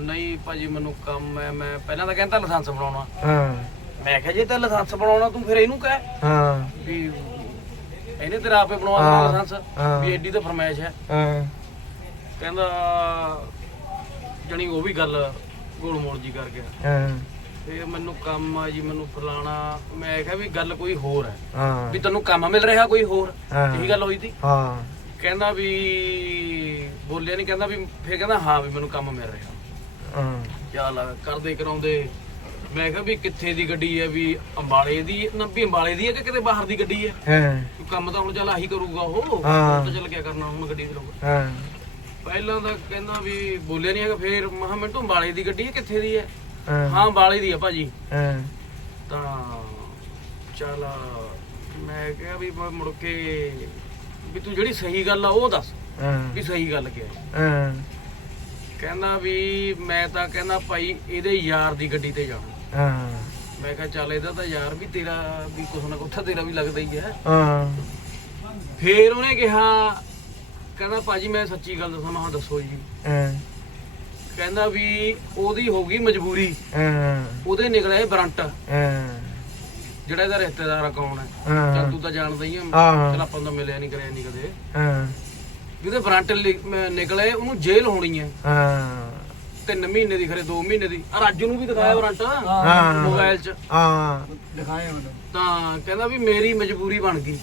ਨਹੀਂ ਭਾਜੀ ਮੈਨੂੰ ਕੰਮ ਹੈ ਮੈਂ ਪਹਿਲਾਂ ਤਾਂ ਕਹਿੰਦਾ ਲਾਇਸੈਂਸ ਬਣਾਉਣਾ। ਹਾਂ। ਮੈਂ ਕਿਹਾ ਜੇ ਤਾਂ ਲਾਇਸੈਂਸ ਬਣਾਉਣਾ ਤੂੰ ਫਿਰ ਇਹਨੂੰ ਕਹਿ ਹਾਂ। ਵੀ ਇਹਨੇ ਤੇਰਾ ਆਪੇ ਬਣਵਾ ਹਾਂ, ਲਾਇਸੈਂਸ। ਵੀ ਐਡੀ ਤਾਂ ਫਰਮਾਇਸ਼ ਹੈ। ਹਾਂ। ਕਹਿੰਦਾ ਜਣੀ ਉਹ ਵੀ ਗੱਲ ਗੋਲ ਮੋਲ ਜੀ ਕਰ ਗਿਆ। ਹਾਂ। ਤੇ ਮੈਨੂੰ ਕੰਮ ਆ ਜੀ ਮੈਨੂੰ ਫਲਾਣਾ ਮੈਂ ਕਿਹਾ ਵੀ ਗੱਲ ਕੋਈ ਹੋਰ ਹੈ। ਹਾਂ। ਵੀ ਤੈਨੂੰ ਕੰਮ ਮਿਲ ਰਿਹਾ ਕੋਈ ਹੋਰ? ਹਾਂ। ਇਹੀ ਗੱਲ ਹੋਈ ਸੀ ਹਾਂ। ਕਹਿੰਦਾ ਵੀ ਬੋਲਿਆ ਨਹੀਂ ਕਹਿੰਦਾ ਵੀ ਫੇਰ ਕਹਿੰਦਾ ਹਾਂ ਵੀ ਮੈਨੂੰ ਕੰਮ ਮਿਲ ਰਿਹਾ। ਹਾਂ। ਚੱਲ ਕਰਦੇ ਕਰਾਉਂਦੇ। ਮੈਂ ਕਿਹਾ ਵੀ ਕਿੱਥੇ ਦੀ ਗੱਡੀ ਹੈ ਵੀ ਅੰਬਾਲੇ ਦੀ ਨਾ ਵੀ ਅੰਬਾਲੇ ਦੀ ਹੈ ਕਿ ਕਿਤੇ ਬਾਹਰ ਦੀ ਗੱਡੀ ਹੈ ਹਾਂ। ਕੰਮ ਤਾਂ ਹੁਣ ਚੱਲ ਆਹੀ ਕਰੂਗਾ ਉਹ। ਹਾਂ। ਤਾਂ ਚੱਲ ਕਿਆ ਕਰਨਾ ਹੁਣ ਗੱਡੀ ਦੇ ਲੋਕ ਹਾਂ। ਪਹਿਲਾਂ ਤਾਂ ਕਹਿੰਦਾ ਵੀ ਬੋਲਿਆ ਨਹੀਂ ਹੈਗਾ ਫੇਰ ਮਹਾ ਮਿੰਟੂ ਅੰਬਾਲੇ ਦੀ ਗੱਡੀ ਹੈ ਕਿੱਥੇ ਦੀ ਹੈ ਹਾਂ। ਹਾਂ ਅੰਬਾਲੇ ਦੀ ਹੈ ਭਾਜੀ। ਹਾਂ। ਤਾਂ ਚੱਲ ਮੈਂ ਕਿਹਾ ਵੀ ਮੈਂ ਮੁੜ ਕੇ ਵੀ ਤੂੰ ਜਿਹੜੀ ਸਹੀ ਗੱਲ ਆ ਉਹ ਦੱਸ ਹਾਂ। ਵੀ ਸਹੀ ਗੱਲ ਕੀ ਹੈ? ਹਾਂ। ਕਹਿੰਦਾ ਵੀ ਮੈਂ ਤਾਂ ਕਹਿੰਦਾ ਭਾਈ ਇਹਦੇ ਯਾਰ ਦੀ ਗੱਡੀ ਤੇ ਜਾਣਾ। ਹਾਂ। ਮੈਂ ਕਿਹਾ ਚੱਲ ਇਹਦਾ ਤਾਂ ਯਾਰ ਵੀ ਤੇਰਾ ਵੀ ਕੁਛ ਨਾ ਕੁਛ ਤੇਰਾ ਵੀ ਲੱਗਦਾ ਹੀ ਹੈ। ਹਾਂ। ਫੇਰ ਉਹਨੇ ਕਿਹਾ ਕਹਿੰਦਾ ਭਾਜੀ ਮੈਂ ਸੱਚੀ ਗੱਲ ਦੱਸਾਂ ਮੈਂ ਕਿਹਾ ਦੱਸੋ ਜੀ। ਹਾਂ। ਕਹਿੰਦਾ ਵੀ ਉਹਦੀ ਹੋ ਗਈ ਮਜਬੂਰੀ। ਹਾਂ। ਉਹਦੇ ਨਿਕਲਿਆ ਬਰੰਟ। ਹਾਂ। ਜਿਹੜਾ ਇਹਦਾ ਰਿਸ਼ਤੇਦਾਰ ਆ ਕੌਣ ਹੈ? ਹਾਂ। ਚੱਲ ਤੂੰ ਤਾਂ ਜਾਣਦਾ ਹੀ ਆ। ਹਾਂ। ਚੱਲ ਆਪਾਂ ਨੂੰ ਤਾਂ ਮਿਲਿਆ ਨਹੀਂ ਕਰਿਆ ਨਹੀਂ ਕਦੇ। ਹਾਂ। ਲਿ- ਮ- ਨਿਕਲੇ ਉਹਨੂੰ ਜੇਲ੍ਹ ਹੋਣੀ ਹੈ। ਹਾਂ। ਤਿੰਨ ਮਹੀਨੇ ਦੀ ਖਰੇ 2 ਮਹੀਨੇ ਦੀ। ਆ ਰਾਜੂ ਨੂੰ ਵੀ ਦਿਖਾਇਆ ਬਰੰਟ ਹਾਂ। ਮੋਬਾਈਲ 'ਚ। ਹਾਂ। ਤਾਂ ਕਹਿੰਦਾ ਵੀ ਮੇਰੀ ਮਜਬੂਰੀ ਬਣ ਗਈ।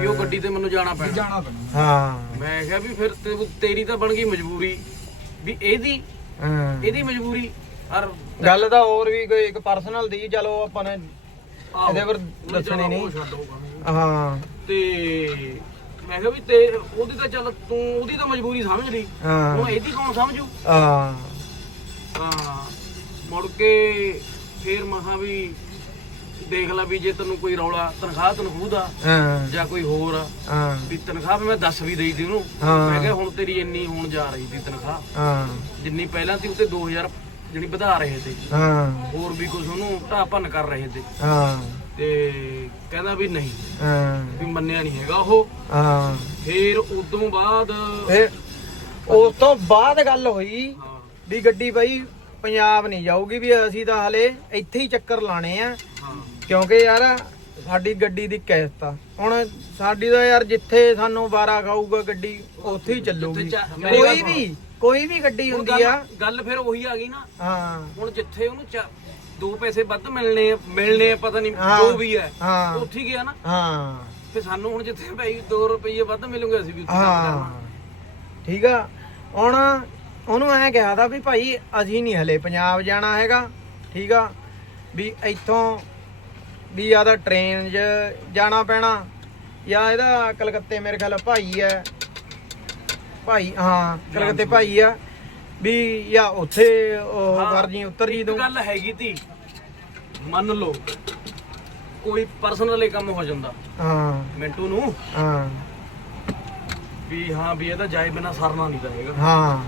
ਵੀ ਉਹ ਗੱਡੀ ਤੇ ਮੈਨੂੰ ਜਾਣਾ ਪੈਣਾ। ਹਾਂ। ਮੈਂ ਕਿਹਾ ਵੀ ਫਿਰ ਤੇ- ਤੇਰੀ ਤਾਂ ਬਣ ਗਈ ਮਜਬੂਰੀ। ਵੀ ਇਹਦੀ ਹਾਂ। ਇਹਦੀ ਮਜਬੂਰੀ। ਔਰ ਗੱਲ ਤਾਂ ਹੋਰ ਵੀ ਕੋਈ ਇੱਕ ਪਰਸਨਲ ਦੀ ਚਲੋ ਆਪਾਂ ਨੇ ਇਹਦੇ ਪਰ ਦੱਸਣੀ ਨਹੀਂ। ਹਾਂ। ਤੇ ਮੈਂ ਕਿਹਾ ਵੀ ਤੇ ਉਹਦੀ ਤਾਂ ਚੱਲ ਤੂੰ ਉਹਦੀ ਤਾਂ ਮਜਬੂਰੀ ਸਮਝ ਲਈ। ਹਾਂ। ਹੁਣ ਇਹਦੀ ਕੌਣ ਸਮਝੂ? ਹਾਂ। ਤਾਂ ਮੁੜ ਕੇ ਫੇਰ ਮਹਾ ਵੀ ਦੇਖ ਲੈ ਵੀ ਜੇ ਤੈਨੂੰ ਕੋਈ ਰੌਲਾ ਤਨਖਾਹ ਤਨਖੂਹ ਦਾ ਹਾਂ। ਜਾਂ ਕੋਈ ਹੋਰ। ਆ, ਹਾਂ। ਵੀ ਤਨਖਾਹ ਵੀ ਮੈਂ ਦੱਸ ਵੀ ਦੇਈ ਦੀ ਉਹਨੂੰ। ਹਾਂ। ਮੈਂ ਕਿਹਾ ਹੁਣ ਤੇਰੀ ਇੰਨੀ ਹੋਣ ਜਾ ਰਹੀ ਸੀ ਤਨਖਾਹ। ਹਾਂ। ਜਿੰਨੀ ਪਹਿਲਾਂ ਸੀ ਉੱਤੇ 2000 ਜਿਹੜੀ ਵਧਾ ਰਹੇ ਤੇ ਹਾਂ। ਹੋਰ ਵੀ ਕੁਝ ਉਹਨੂੰ ਢਾਹ ਭੰਨ ਕਰ ਰਹੇ ਤੇ। ਹਾਂ। ਤੇ ਕਹਿੰਦਾ ਵੀ ਨਹੀਂ ਹਾਂ। ਵੀ ਮੰਨਿਆ ਨਹੀਂ ਹੈਗਾ ਉਹ। ਹਾਂ। ਫੇਰ ਉਦੋਂ ਬਾਅਦ ਫਿਰ ਉਸ ਤੋਂ ਬਾਅਦ ਗੱਲ ਹੋਈ ਹਾਂ। ਵੀ ਗੱਡੀ ਬਈ ਪੰਜਾਬ ਨਹੀਂ ਜਾਊਗੀ ਵੀ ਅਸੀਂ ਤਾਂ ਹਲੇ ਇੱਥੇ ਹੀ ਚੱਕਰ ਲਾਣੇ ਆ। ਹਾਂ। ਕਿਉਂਕਿ ਯਾਰ ਸਾਡੀ ਗੱਡੀ ਦੀ ਕਿਸ਼ਤ ਆ। ਹੁਣ ਸਾਡੀ ਦਾ ਯਾਰ ਜਿੱਥੇ ਸਾਨੂੰ ਵਾਰਾ ਖਾਊਗਾ ਗੱਡੀ ਉੱਥੇ ਹੀ ਚੱਲੂਗੀ। ਜਿੱਥੇ ਚਾ- ਮੇਰੀ ਗੱਲ ਕੋਈ ਵੀ ਕੋਈ ਵੀ ਗੱਡੀ ਹੁਣ ਹੁੰਦੀ ਆ। ਗੱਲ ਫਿਰ ਉਹੀ ਆ ਗਈ ਨਾ। ਹਾਂ। ਹੁਣ ਜਿੱਥੇ ਉਹਨੂੰ ਚਾ- ਦੋ ਪੈਸੇ ਵੱਧ ਮਿਲਣੇ ਆ ਮਿਲਣੇ ਆ ਪਤਾ ਨਹੀਂ ਹਾਂ। ਜੋ ਵੀ ਹੈ। ਹਾਂ ਉੱਥੇ ਹੀ ਗਿਆ ਨਾ। ਹਾਂ। ਫਿਰ ਸਾਨੂੰ ਹੁਣ ਜਿੱਥੇ ਭਾਈ 2 ਰੁਪਏ ਵੱਧ ਮਿਲੂਗੇ ਅਸੀਂ ਵੀ ਉੱਥੇ ਕੰਮ ਹਾਂ। ਕਰਨਾ। ਠੀਕ ਆ। ਹੁਣ ਉਹਨੂੰ ਐ ਕਿਹਾ ਤਾਂ ਵੀ ਭਾਈ ਅਸੀਂ ਨਹੀਂ ਹਲੇ ਪੰਜਾਬ ਜਾਣਾ ਹੈਗਾ ਠੀਕ ਆ। ਵੀ ਇੱਥੋਂ ਵੀ ਜਾਂ ਤਾਂ ਟ੍ਰੇਨ 'ਚ ਜਾਣਾ ਪੈਣਾ। ਜਾਂ ਇਹਦਾ ਕਲਕੱਤੇ ਮੇਰੇ ਖਿਆਲ ਭਾਈ ਹੈ। ਭਾਈ ਹਾਂ ਕਲਕੱਤੇ ਭਾਈ ਆ ਵੀ ਜਾਂ ਉੱਥੇ ਉਹ ਕਰ ਜੀ ਉੱਤਰ ਜੀ ਇੱਕ ਤੂੰ। ਗੱਲ ਹੈਗੀ ਤੀ ਮੰਨ ਲਓ ਕੋਈ ਪਰਸਨਲ ਕੰਮ ਹੋ ਜਾਂਦਾ। ਹਾਂ। ਮਿੰਟੂ ਨੂੰ ਹਾਂ। ਵੀ ਹਾਂ ਵੀ ਇਹਦਾ ਜਾਏ ਬਿਨਾ ਸਰਨਾ ਨਹੀਂ ਤਾਂ ਹੈਗਾ। ਹਾਂ।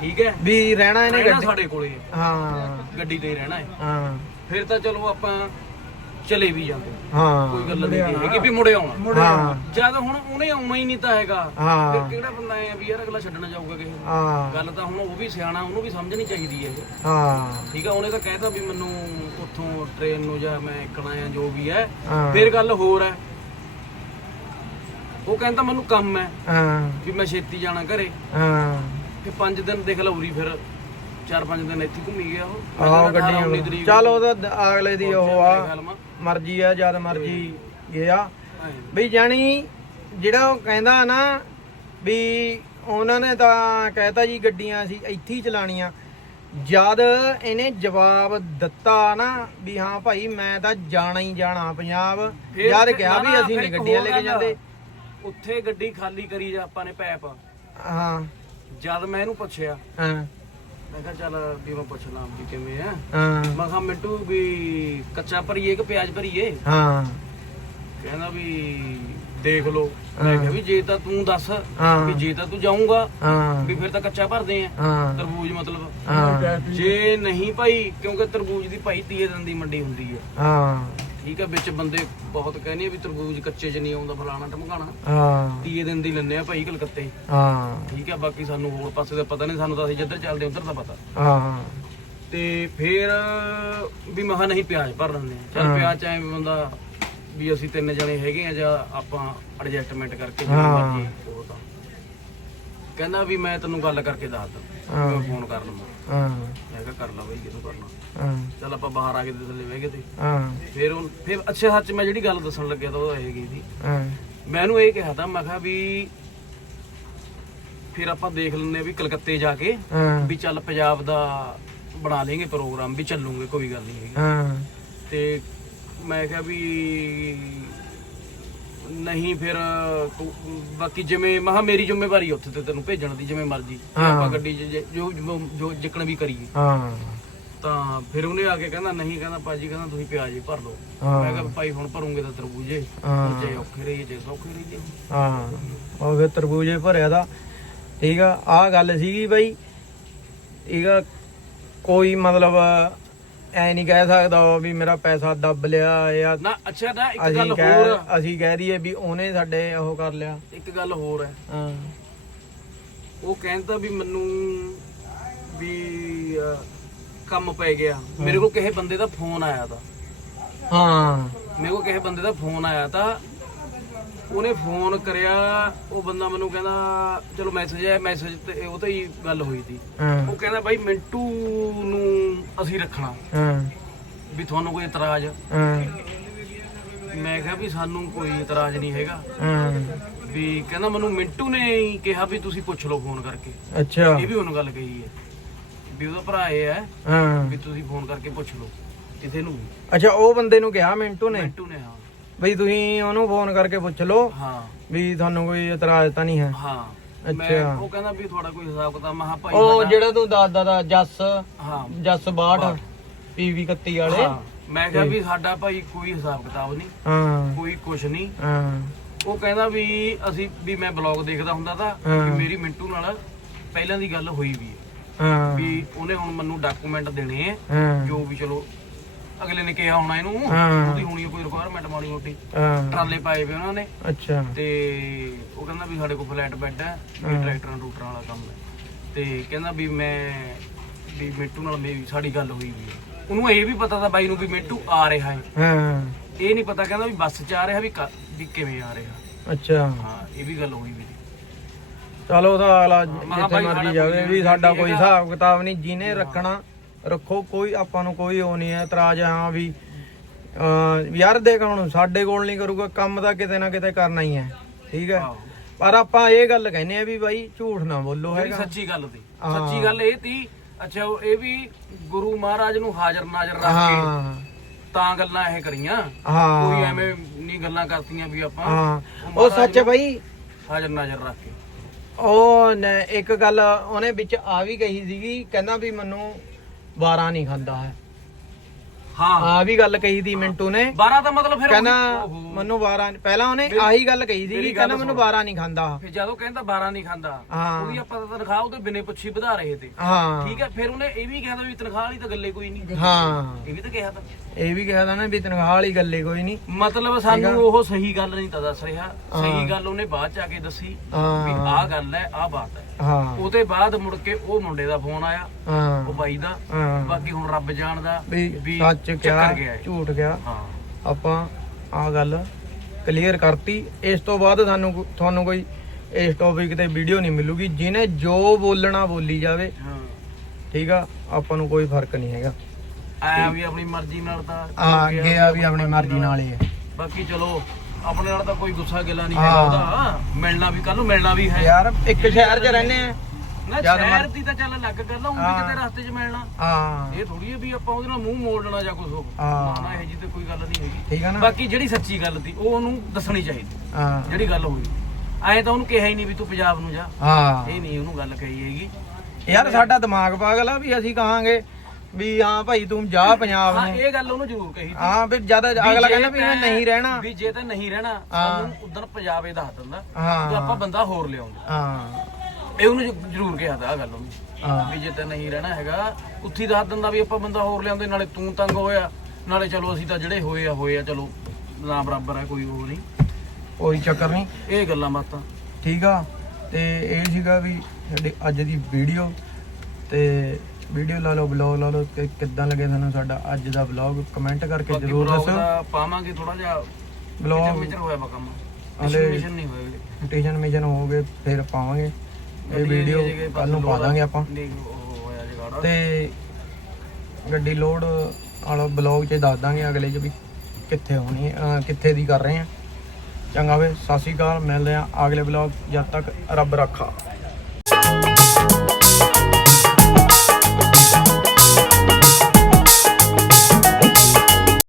ਠੀਕ ਹੈ? ਵੀ ਰਹਿਣਾ ਇਹਨੇ ਰਹਿਣਾ ਗੱਡੀ ਸਾਡੇ ਕੋਲੇ। ਹੈ, ਹਾਂ। ਗੱਡੀ ਤੇ ਹੀ ਰਹਿਣਾ ਹੈ। ਹਾਂ। ਫਿਰ ਤਾਂ ਚਲੋ ਆਪਾਂ ਚਲੇ ਵੀ ਜਾਂਦੇ। ਹਾਂ। ਕੋਈ ਗੱਲ ਨਹੀਂ ਹੈਗੀ ਵੀ ਮੁੜੇ ਆਉਣਾ। ਹਾਂ। ਜਦ ਹੁਣ ਉਹਨੇ ਆਉਣਾ ਹੀ ਨਹੀਂ ਤਾਂ ਹੈਗਾ। ਹਾਂ। ਫਿਰ ਕਿਹੜਾ ਬੰਦਾ ਐ ਵੀ ਯਾਰ ਅਗਲਾ ਛੱਡਣਾ ਜਾਊਗਾ ਕਿਸੇ ਨੂੰ? ਹਾਂ। ਗੱਲ ਤਾਂ ਹੁਣ ਉਹ ਵੀ ਸਿਆਣਾ ਉਹਨੂੰ ਵੀ ਸਮਝਣੀ ਚਾਹੀਦੀ ਹੈ ਇਹ। ਹਾਂ। ਠੀਕ ਆ ਉਹਨੇ ਤਾਂ ਕਹਿਤਾ ਵੀ ਮੈਨੂੰ ਉੱਥੋਂ ਟ੍ਰੇਨ ਨੂੰ ਜਾਂ ਮੈਂ ਇੱਕਣਾ ਆ ਜੋ ਵੀ ਹੈ ਹਾਂ। ਫਿਰ ਗੱਲ ਹੋਰ ਹੈ। ਉਹ ਕਹਿੰਦਾ ਮੈਨੂੰ ਕੰਮ ਹੈ ਹਾਂ। ਵੀ ਮੈਂ ਛੇਤੀ ਜਾਣਾ ਘਰੇ। ਹਾਂ। ਫਿਰ 5 ਦਿਨ ਦੇਖ ਲਾ ਉਰੀ ਫਿਰ। 4-5 ਦਿਨ ਇੱਥੇ ਘੁੰਮੀ ਗਿਆ ਉਹ। ਆਹ ਮੈਂ ਕਿਹਾ 18 19 ਗੱਡੀ ਤਰੀਕ ਚੱਲ ਉਹਦਾ ਦ- ਅਗਲੇ ਦੀ ਉਹ ਆ। ਗੱਲ ਮਾ ਮਰਜ਼ੀ ਆ ਜਦ ਮਰਜ਼ੀ ਗਿਆ। ਵੀ ਜਾਣੀ ਜਿਹੜਾ ਉਹ ਕਹਿੰਦਾ ਨਾ ਵੀ ਉਹਨਾਂ ਨੇ ਤਾਂ ਕਹਿਤਾ ਜੀ ਗੱਡੀਆਂ ਅਸੀਂ ਇੱਥੇ ਹੀ ਚਲਾਣੀਆਂ ਜਦ ਇਹਨੇ ਜਵਾਬ ਦਿੱਤਾ ਨਾ ਵੀ ਹਾਂ ਭਾਈ ਮੈਂ ਤਾਂ ਜਾਣਾ ਹੀ ਜਾਣਾ ਪੰਜਾਬ। ਯਾਰ ਕਿਹਾ ਵੀ ਅਸੀਂ ਨਹੀਂ ਗੱਡੀਆਂ ਲੈ ਕੇ। ਜਾਂਦੇ। ਉੱਥੇ ਗੱਡੀ ਖਾਲੀ ਕਰੀ ਜਾ ਆਪਾਂ ਨੇ ਪੈਪ। ਹਾਂ। ਜਦ ਮੈਂ ਇਹਨੂੰ ਪੁੱਛਿਆ ਹਾਂ। ਮੈਂ ਕਿਹਾ ਚੱਲ ਵੀ ਮੈਂ ਪੁੱਛਣਾ ਵੀ ਕਿਵੇਂ ਆ। ਹਾਂ। ਮੈਂ ਕਿਹਾ ਮਿੰਟੂ ਵੀ ਕੱਚਾ ਭਰੀਏ ਕਿ ਪਿਆਜ਼ ਭਰੀਏ? ਹਾਂ। ਕਹਿੰਦਾ ਵੀ ਦੇਖ ਲਓ। ਮੈਂ ਕਿਹਾ ਵੀ ਜੇ ਤਾਂ ਤੂੰ ਦੱਸ ਹਾਂ। ਵੀ ਜੇ ਤਾਂ ਤੂੰ ਜਾਊਂਗਾ ਹਾਂ। ਵੀ ਫਿਰ ਤਾਂ ਕੱਚਾ ਭਰਦੇ ਆ। ਹਾਂ। ਤਰਬੂਜ ਮਤਲਬ। ਹਾਂ। ਜੇ ਨਹੀਂ ਭਾਈ ਕਿਉਂਕਿ ਤਰਬੂਜ ਦੀ ਭਾਈ 30 ਦਿਨ ਦੀ ਮੰਡੀ ਹੁੰਦੀ ਹੈ ਹਾਂ। ਠੀਕ ਹੈ ਵਿੱਚ ਬੰਦੇ ਬਹੁਤ ਕਹਿੰਦੇ ਆ ਵੀ ਤਰਬੂਜ ਕੱਚੇ 'ਚ ਨਹੀਂ ਆਉਂਦਾ ਫਲਾਣਾ ਟਮਕਾਣਾ ਹਾਂ। 30 ਦਿਨ ਦੀ ਲੈਣੇ ਆ ਭਾਈ ਕਲਕੱਤੇ। ਹਾਂ। ਠੀਕ ਹੈ ਬਾਕੀ ਸਾਨੂੰ ਹੋਰ ਪਾਸੇ ਦਾ ਪਤਾ ਨਹੀਂ ਸਾਨੂੰ ਤਾਂ ਅਸੀਂ ਜਿੱਧਰ ਚੱਲਦੇ ਉਧਰ ਦਾ ਪਤਾ। ਹਾਂ। ਤੇ ਫਿਰ ਵੀ ਮਹਾ ਨਹੀਂ ਪਿਆਜ਼ ਭਰ ਦਿੰਦੇ ਆ। ਚੱਲ। ਪਿਆਜ਼ ਐਵੇਂ ਬੰਦਾ ਵੀ ਅਸੀਂ ਤਿੰਨ ਜਣੇ ਹੈਗੇ ਆ ਜਾਂ ਆਪਾਂ ਐਡਜਸਟਮੈਂਟ ਕਰਕੇ ਜਿਵੇਂ ਹਾਂ। ਮਰਜ਼ੀ ਉਹ ਤਾਂ। ਕਹਿੰਦਾ ਵੀ ਮੈਂ ਤੈਨੂੰ ਗੱਲ ਕਰਕੇ ਦੱਸ ਦਾਂ ਹਾਂ। ਮੈਂ ਫੋਨ ਕਰ ਲਵਾਂ। ਹਾਂ। ਮੈਂ ਕਿਹਾ ਕਰ ਲਾ ਬਈ ਕਿਹਨੂੰ ਕਰਨਾ? ਹਾਂ। ਚੱਲ ਆਪਾਂ ਬਾਹਰ ਆ ਕੇ ਤੇ ਥੱਲੇ ਬਹਿ ਗਏ ਤੇ। ਹਾਂ। ਫਿਰ ਉਹ ਫਿਰ ਅੱਛੇ ਸੱਚ ਮੈਂ ਜਿਹੜੀ ਗੱਲ ਦੱਸਣ ਲੱਗਿਆ ਤਾਂ ਉਹ ਇਹ ਗਈ ਸੀ। ਹਾਂ। ਮੈਂ ਇਹਨੂੰ ਇਹ ਕਿਹਾ ਤਾਂ ਮੈਂ ਕਿਹਾ ਵੀ ਫਿਰ ਆਪਾਂ ਦੇਖ ਲੈਂਦੇ ਆ ਵੀ ਕਲਕੱਤੇ ਜਾ ਕੇ ਹਾਂ। ਵੀ ਚੱਲ ਪੰਜਾਬ ਦਾ ਬਣਾ ਲੇਂਗੇ ਪ੍ਰੋਗਰਾਮ ਵੀ ਚੱਲੂਗੇ ਕੋਈ ਗੱਲ ਨਹੀਂ ਹੈਗੀ। ਹਾਂ। ਤੇ ਮੈਂ ਕਿਹਾ ਵੀ ਨਹੀਂ ਫਿਰ ਤੂੰ- ਬਾਕੀ ਜਿਵੇਂ ਮਹਾ ਮੇਰੀ ਜ਼ਿੰਮੇਵਾਰੀ ਉੱਥੇ ਤੇ ਤੈਨੂੰ ਭੇਜਣ ਦੀ ਜਿਵੇਂ ਮਰਜ਼ੀ। ਹਾਂ। ਆਪਾਂ ਗੱਡੀ 'ਚ ਜੇ- ਜੋ ਜੋ- ਜੋ ਜਿੱਕਣ ਵੀ ਕਰੀਏ। ਹਾਂ। ਤਾਂ ਫਿਰ ਉਹਨੇ ਆ ਕੇ ਕਹਿੰਦਾ ਨਹੀਂ ਕਹਿੰਦਾ ਭਾਜੀ ਕਹਿੰਦਾ ਤੁਸੀਂ ਪਿਆਜ਼ ਹੀ ਭਰ ਲਓ। ਹਾਂ। ਮੈਂ ਕਿਹਾ ਭਾਈ ਹੁਣ ਭਰੂਗੇ ਤਾਂ ਤਰਬੂਜੇ ਹਾਂ। ਜੇ ਔਖੇ ਰਹੀਏ ਜੇ ਸੌਖੇ ਰਹੀਏ। ਹਾਂ। ਉਹ ਫਿਰ ਤਰਬੂਜੇ ਭਰਿਆ ਦਾ ਠੀਕ ਆ। ਆ ਗੱਲ ਸੀਗੀ ਬਈ ਠੀਕ ਆ ਕੋਈ ਮਤਲਬ ਐ ਨਹੀਂ ਕਹਿ ਸਕਦਾ ਉਹ ਵੀ ਮੇਰਾ ਪੈਸਾ ਦੱਬ ਲਿਆ ਜਾਂ ਨਾ ਅੱਛਾ ਨਾ ਇੱਕ ਗੱਲ ਅਸੀਂ ਹੋਰ। ਅਸੀਂ ਕਹਿ ਦਈਏ ਵੀ ਉਹਨੇ ਸਾਡੇ ਉਹ ਕਰ ਲਿਆ। ਇੱਕ ਗੱਲ ਹੋਰ ਹੈ। ਹਾਂ। ਉਹ ਕਹਿੰਦਾ ਵੀ ਮੈਨੂੰ ਵੀ ਅਹ, ਕੰਮ ਪੈ ਗਿਆ। ਮੇਰੇ ਕੋਲ ਕਿਸੇ ਬੰਦੇ ਦਾ ਫੋਨ ਆਇਆ ਤਾਂ। ਹਾਂ। ਮੇਰੇ ਕੋਲ ਕਿਸੇ ਬੰਦੇ ਦਾ ਫੋਨ ਆਇਆ ਤਾਂ ਉਹਨੇ ਫੋਨ ਕਰਿਆ ਉਹ ਬੰਦਾ ਮੈਨੂੰ ਕਹਿੰਦਾ ਚਲੋ ਮੈਸੇਜ ਆਇਆ ਮੈਸੇਜ ਤੇ ਉਹ ਤੇ ਹੀ ਗੱਲ ਹੋਈ ਸੀ। ਹਾਂ। ਉਹ ਕਹਿੰਦਾ ਬਾਈ ਮਿੰਟੂ ਨੂੰ ਅਸੀਂ ਰੱਖਣਾ ਹਾਂ। ਵੀ ਤੁਹਾਨੂੰ ਕੋਈ ਇਤਰਾਜ਼। ਹਾਂ। ਮੈਂ ਕਿਹਾ ਵੀ ਸਾਨੂੰ ਕੋਈ ਇਤਰਾਜ਼ ਨਹੀਂ ਹੈਗਾ। ਹਾਂ। ਵੀ ਕਹਿੰਦਾ ਮੈਨੂੰ ਮਿੰਟੂ ਨੇ ਹੀ ਕਿਹਾ ਵੀ ਤੁਸੀਂ ਪੁੱਛ ਲਓ ਫੋਨ ਕਰਕੇ। ਅੱਛਾ। ਇਹ ਵੀ ਉਹਨੂੰ ਗੱਲ ਕਹੀ ਹੈ। ਵੀ ਉਹਦਾ ਭਰਾ ਇਹ ਹੈ ਹਾਂ। ਵੀ ਤੁਸੀਂ ਫੋਨ ਕਰਕੇ ਪੁੱਛ ਲਓ। ਕਿਸੇ ਨੂੰ? ਵੀ। ਅੱਛਾ ਉਹ ਬੰਦੇ ਨੂੰ ਕਿਹਾ ਮਿੰਟੂ ਨੇ? ਮਿੰਟੂ ਨੇ ਹਾਂ। ਬਈ ਤੁਸੀਂ ਉਹਨੂੰ ਫੋਨ ਕਰਕੇ ਪੁੱਛ ਲਓ ਹਾਂ। ਵੀ ਤੁਹਾਨੂੰ ਕੋਈ ਇਤਰਾਜ਼ ਤਾਂ ਨਹੀਂ ਹੈ। ਹਾਂ। ਮੈਂ ਅੱਛਾ। ਉਹ ਕਹਿੰਦਾ ਵੀ ਤੁਹਾਡਾ ਕੋਈ ਹਿਸਾਬ ਕਿਤਾਬ ਮਹਾ ਭਾਈ ਉਹ ਸਾਡਾ- ਜਿਹੜਾ ਤੂੰ ਦੱਸਦਾ ਦਾ ਜੱਸ ਹਾਂ। ਜੱਸ 62 ਪੀਵੀ 31 ਵਾਲੇ। ਹਾਂ। ਮੈਂ ਕਿਹਾ ਵੀ ਸਾਡਾ ਭਾਈ ਕੋਈ ਹਿਸਾਬ ਕਿਤਾਬ ਨਹੀਂ। ਹਾਂ। ਕੋਈ ਕੁਛ ਨਹੀਂ। ਹਾਂ। ਉਹ ਕਹਿੰਦਾ ਵੀ ਅਸੀਂ ਵੀ ਮੈਂ ਬਲੌਗ ਦੇਖਦਾ ਹੁੰਦਾ ਤਾਂ ਹਾਂ। ਵੀ ਮੇਰੀ ਮਿੰਟੂ ਨਾਲ ਪਹਿਲਾਂ ਦੀ ਗੱਲ ਹੋਈ ਵੀ ਹੈ। ਹਾਂ। ਵੀ ਉਹਨੇ ਹੁਣ ਮੈਨੂੰ ਡਾਕੂਮੈਂਟ ਦੇਣੇ ਆ ਹਾਂ। ਜੋ ਵੀ ਚਲੋ ਅਗਲੇ ਨੇ ਕਿਹਾ ਹੋਣਾ ਇਹਨੂੰ ਹਾਂ। ਉਹਦੀ ਹੋਣੀ ਆ ਕੋਈ ਰਿਕੁਆਇਰਮੈਂਟ ਮਾੜੀ ਮੋਟੀ। ਹਾਂ। ਟਰਾਲੇ ਪਾਏ ਵੇ ਉਹਨਾਂ ਨੇ। ਅੱਛਾ। ਤੇ ਉਹ ਕਹਿੰਦਾ ਵੀ ਸਾਡੇ ਕੋਲ ਫਲੈਟ ਬੈੱਡ ਹੈ ਵੀ ਟਰੈਕਟਰਾਂ ਟਰੂਟਰਾਂ ਵਾਲਾ ਕੰਮ ਹੈ। ਤੇ ਕਹਿੰਦਾ ਵੀ ਮੈਂ ਵੀ ਮਿੰਟੂ ਨਾਲ ਮੇਰੀ ਸਾਡੀ ਗੱਲ ਹੋਈ ਵੀ ਹੈ। ਉਹਨੂੰ ਇਹ ਵੀ ਪਤਾ ਤਾਂ ਬਾਈ ਨੂੰ ਵੀ ਮਿੰਟੂ ਆ ਰਿਹਾ ਹੈ। ਹਾਂ। ਇਹ ਨਹੀਂ ਪਤਾ ਕਹਿੰਦਾ ਵੀ ਬੱਸ 'ਚ ਆ ਰਿਹਾ ਵੀ ਕ- ਵੀ ਕਿਵੇਂ ਆ ਰਿਹਾ। ਅੱਛਾ। ਹਾਂ ਇਹ ਵੀ ਗੱਲ ਹੋਈ ਵੀ ਚਲੋ ਉਹਦਾ ਅਗਲਾ ਜਿੱਥੇ ਮਰਜ਼ੀ ਜਾਵੇ। ਵੀ ਸਾਡਾ ਕੋਈ। ਹਿਸਾਬ ਕਿਤਾਬ ਨਹੀਂ ਜਿਹਨੇ ਰੱਖਣਾ ਰੱਖੋ ਕੋਈ ਆਪਾਂ ਨੂੰ ਕੋਈ ਉਹ ਨਹੀਂ ਹੈ ਇਤਰਾਜ਼ ਹਾਂ ਵੀ ਯਾਰ ਦੇਖ ਹੁਣ ਸਾਡੇ ਕੋਲ ਨਹੀਂ ਕਰੂਗਾ ਕੰਮ ਤਾਂ ਕਿਤੇ ਨਾ ਕਿਤੇ ਕਰਨਾ ਹੀ ਹੈ ਠੀਕ ਹੈ। ਪਰ ਆਪਾਂ ਇਹ ਗੱਲ ਕਹਿੰਦੇ ਆ ਵੀ ਬਾਈ ਝੂਠ ਨਾ ਬੋਲੋ ਹੈਗਾ। ਸੱਚੀ ਗੱਲ ਹਾਂ। ਸੱਚੀ ਗੱਲ ਇਹ ਤੀ ਅੱਛਾ ਉਹ ਇਹ ਵੀ ਗੁਰੂ ਮਹਾਰਾਜ ਨੂੰ ਹਾਜ਼ਰ ਨਾਜ਼ਰ ਰੱਖ ਕੇ ਤਾਂ ਗੱਲਾਂ ਇਹ ਕਰੀਆਂ। ਹਾਂ। ਕੋਈ ਐਵੇਂ ਨਹੀਂ ਗੱਲਾਂ ਕਰਤੀਆਂ ਵੀ ਆਪਾਂ। ਉਹ ਸੱਚ ਬਾਈ। ਹਾਜ਼ਰ ਨਾਜ਼ਰ ਰੱਖ ਕੇ। ਉਹ ਨ- ਇੱਕ ਗੱਲ ਉਹਨੇ ਵਿੱਚ ਆ ਵੀ ਕਹੀ ਸੀਗੀ ਕਹਿੰਦਾ ਵੀ ਮੈਨੂੰ ਵਾਰਾ ਨਹੀਂ ਖਾਂਦਾ ਹੈ। ਹਾਂ। ਆ ਵੀ ਗੱਲ ਕਹੀ ਦੀ ਮਿੰਟੂ ਨੇ। 12 ਦਾ ਮਤਲਬ ਫਿਰ ਕਹਿੰਦਾ। ਮੈਨੂੰ 12 ਪਹਿਲਾਂ ਉਹਨੇ ਆਹੀ ਗੱਲ ਕਹੀ ਸੀ ਮੇਰੀ ਕਹਿੰਦਾ ਮੈਨੂੰ ਸੁਣ। 12 ਨਹੀਂ ਖਾਂਦਾ ਫਿਰ ਜਦੋਂ ਕਹਿੰਦਾ 12 ਨਹੀਂ ਖਾਂਦਾ ਹਾਂ। ਉਹਦੀ ਆਪਾਂ ਤਾਂ ਤਨਖਾਹ ਉਹਦੇ ਬਿਨੇ ਪੁੱਛੀ ਵਧਾ ਰਹੇ ਤੇ। ਹਾਂ। ਠੀਕ ਹੈ ਫਿਰ ਉਹਨੇ ਇਹ ਵੀ ਕਹਿੰਦਾ ਵੀ ਤਨਖਾਹ ਵਾਲੀ ਤਾਂ ਗੱਲੇ ਕੋਈ ਨਹੀਂ। ਹਾਂ। ਇਹ ਵੀ ਤਾਂ ਕਿਹਾ ਤਾਂ। ਇਹ ਵੀ ਕਿਹਾ ਤਾਂ ਨਾ ਵੀ ਤਨਖਾਹ ਵਾਲੀ ਗੱਲੇ ਕੋਈ ਨਹੀਂ। ਮਤਲਬ ਸਾਨੂੰ ਉਹ ਸਹੀ ਗੱਲ ਨਹੀਂ ਤਾਂ ਦੱਸ ਰਿਹਾ। ਸਹੀ ਗੱਲ ਉਹਨੇ ਬਾਅਦ ਚ ਆ ਕੇ ਦੱਸੀ ਵੀ ਹਾਂ। ਆਹ ਗੱਲ ਹੈ ਆਹ ਬਾਤ ਹੈ। ਹਾਂ। ਉਹਦੇ ਬਾਅਦ ਮੁੜ ਕੇ ਉਹ ਮੁੰਡੇ ਦਾ ਫੋਨ ਆਇਆ। ਹਾਂ। ਉਹ ਬਾਈ ਦਾ। ਹਾਂ। ਬਾਕੀ ਹੁਣ ਰੱਬ ਜਾਣਦਾ ਵੀ ਵੀ ਸੱਚ ਕਿਹਾ ਚੱਕਰ ਗਿਆ ਇਹ। ਝੂਠ ਗਿਆ ਹਾਂ। ਆਪਾਂ ਆ ਗੱਲ ਕਲੀਅਰ ਕਰਤੀ। ਇਸ ਤੋਂ ਬਾਅਦ ਸਾਨੂੰ ਕੋ- ਤੁਹਾਨੂੰ ਕੋਈ ਇਸ ਟੌਪਿਕ ਤੇ ਵੀਡੀਓ ਨਹੀਂ ਮਿਲੂਗੀ। ਜਿਹਨੇ ਜੋ ਬੋਲਣਾ ਬੋਲੀ ਜਾਵੇ ਹਾਂ। ਠੀਕ ਆ? ਆਪਾਂ ਨੂੰ ਕੋਈ ਫ਼ਰਕ ਨਹੀਂ ਹੈਗਾ। ਆਇਆ ਵੀ ਆਪਣੀ ਮਰਜ਼ੀ ਨਾਲ ਤਾਂ ਆ ਹੋ ਗਿਆ। ਵੀ ਆਪਣੀ ਮਰਜ਼ੀ ਨਾਲ ਹੀ ਹੈ। ਬਾਕੀ ਚਲੋ ਆਪਣੇ ਨਾਲ ਤਾਂ ਕੋਈ ਗੁੱਸਾ ਗਿਲਾ ਨਹੀਂ ਹਾਂ। ਹੈਗਾ ਉਹਦਾ। ਮਿਲਣਾ ਵੀ ਕੱਲ ਨੂੰ ਮਿਲਣਾ ਵੀ ਹੈ। ਯਾਰ ਇੱਕ ਸ਼ਹਿਰ 'ਚ ਰਹਿੰਦੇ ਆ। ਨਾ ਜਦ ਸ਼ਹਿਰ ਦੀ ਤਾਂ ਚੱਲ ਅਲੱਗ ਕਰ ਲਾ ਉਹ ਵੀ ਹਾਂ। ਕਿਤੇ ਰਸਤੇ 'ਚ ਮਿਲਣਾ। ਹਾਂ। ਇਹ ਥੋੜੀ ਹੈ ਵੀ ਆਪਾਂ ਉਹਦੇ ਨਾਲ ਮੂੰਹ ਮੋੜਨਾ ਜਾਂ ਕੁਝ ਹੋ ਹਾਂ। ਨਾ ਇਹ ਜੀ ਤੇ ਕੋਈ ਗੱਲ ਨਹੀਂ ਹੈਗੀ। ਠੀਕ ਆ ਨਾ। ਬਾਕੀ ਜਿਹੜੀ ਸੱਚੀ ਗੱਲ ਸੀ ਉਹ ਉਹਨੂੰ ਦੱਸਣੀ ਚਾਹੀਦੀ। ਹਾਂ। ਜਿਹੜੀ ਗੱਲ ਹੋਈ। ਐਂ ਤਾਂ ਉਹਨੂੰ ਕਿਹਾ ਹੀ ਨਹੀਂ ਵੀ ਤੂੰ ਪੰਜਾਬ ਨੂੰ ਜਾ। ਹਾਂ। ਇਹ ਨਹੀਂ ਉਹਨੂੰ ਗੱਲ ਕਹੀ ਹੈਗੀ। ਯਾਰ ਸਾਡਾ ਦਿਮਾਗ ਪਾਗਲ ਆ ਵੀ ਅਸੀਂ ਕਹਾਂਗੇ ਵੀ ਹਾਂ ਭਾਈ ਤੂੰ ਜਾ ਪੰਜਾਬ ਹਾਂ ਨੂੰ। ਇਹ ਗੱਲ ਉਹਨੂੰ ਜ਼ਰੂਰ ਕਹੀ। ਹਾਂ ਫਿਰ ਜਦ ਅਗਲਾ ਜੇ ਕਹਿੰਦਾ ਵੀ ਮੈਂ ਤੈਂ- ਨਹੀਂ ਰਹਿਣਾ। ਵੀ ਜੇ ਤਾਂ ਨਹੀਂ ਰਹਿਣਾ ਹਾਂ। ਸਾਨੂੰ ਉਦੋਂ ਪੰਜਾਬ ਇਹ ਦੱਸ ਦਿੰਦਾ। ਤੇ ਹਾਂ। ਆਪਾਂ ਬੰਦਾ ਹੋਰ ਲਿਆਉਂਦੇ। ਹਾਂ। ਇਹ ਉਹਨੂੰ ਜ਼ਰੂਰ ਕਿਹਾ ਤਾ ਗੱਲ ਉਹਨੂੰ। ਹਾਂ। ਵੀ ਜੇ ਤਾਂ ਨਹੀਂ ਰਹਿਣਾ ਹੈਗਾ ਉੱਥੇ ਦੱਸ ਦਿੰਦਾ ਵੀ ਆਪਾਂ ਬੰਦਾ ਹੋਰ ਲਿਆਉਂਦੇ ਨਾਲੇ ਤੂੰ ਤੰਗ ਹੋਇਆ ਨਾਲੇ ਚਲੋ ਅਸੀਂ ਤਾਂ ਜਿਹੜੇ ਹੋਏ ਆ ਹੋਏ ਆ ਚਲੋ ਨਾ ਬਰਾਬਰ ਹੈ ਕੋਈ ਉਹ ਨਹੀਂ। ਕੋਈ ਚੱਕਰ ਨਹੀਂ। ਇਹ ਗੱਲਾਂ ਬਾਤਾਂ। ਠੀਕ ਆ ਤੇ ਇਹ ਸੀਗਾ ਵੀ ਸਾਡੀ ਅੱਜ ਦੀ ਵੀਡੀਓ ਤੇ ਵੀਡੀਓ ਲਾ ਲਓ ਬਲੌਗ ਲਾ ਲਓ ਕਿ ਕਿੱਦਾਂ ਲੱਗੇ ਤੁਹਾਨੂੰ ਸਾਡਾ ਅੱਜ ਦਾ ਵਲੌਗ ਕਮੈਂਟ ਕਰਕੇ ਬਾਕੀ ਜ਼ਰੂਰ ਦੱਸੋ ਦਾ ਪਾਵਾਂਗੇ ਥੋੜਾ ਜਿਹਾ ਵਲੌਗ ਮਿਚਰ ਹੋਇਆ ਵਾ ਕੰਮ। ਹਲੇ- ਮਿਸ਼ਨ ਨਹੀਂ ਹੋਇਆ ਵੀਰੇ। ਟੇਸ਼ਨ ਮਿਸ਼ਨ ਹੋ ਗਏ ਫਿਰ ਪਾਵਾਂਗੇ। ਇਹ ਵੀਡੀਓ ਕੱਲ ਨੂੰ ਪਾ ਦਾਂਗੇ ਆਪਾਂ। ਤੇ ਗੱਡੀ ਲੋਡ ਵਾਲਾ ਬਲੌਗ 'ਚ ਦੱਸ ਦਾਂਗੇ ਅਗਲੇ 'ਚ ਵੀ ਕਿੱਥੇ ਹੋਣੀ ਹੈ ਕਿੱਥੇ ਦੀ ਕਰ ਰਹੇ ਆ ਚੰਗਾ ਵੇ ਸਤਿ ਸ਼੍ਰੀ ਅਕਾਲ ਮਿਲਦੇ ਆ ਅਗਲੇ ਬਲੌਗ ਜਦ ਤੱਕ ਰੱਬ ਰੱਖਾ।